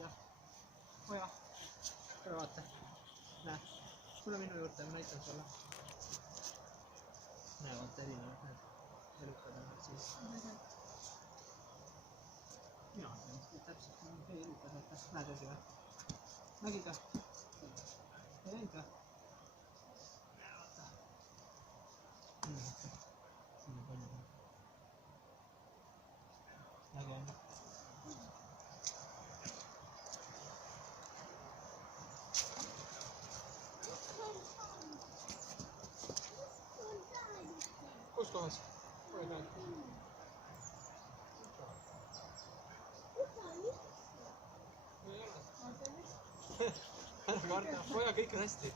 jah. Oja. Tule vaata. Näe. Tule minu juurde, ma näitan sulle. Näe, vaata erinevad need elukad on siis. Mina tean täpselt, kui on tee elukad, vaata. Näed esi või? Nägid või? Ei näinud või? Näe, vaata. Siin on palju. Äge on. Kus kohas? Kohe näed. Ei ole. Ära karda, poja, kõik on hästi.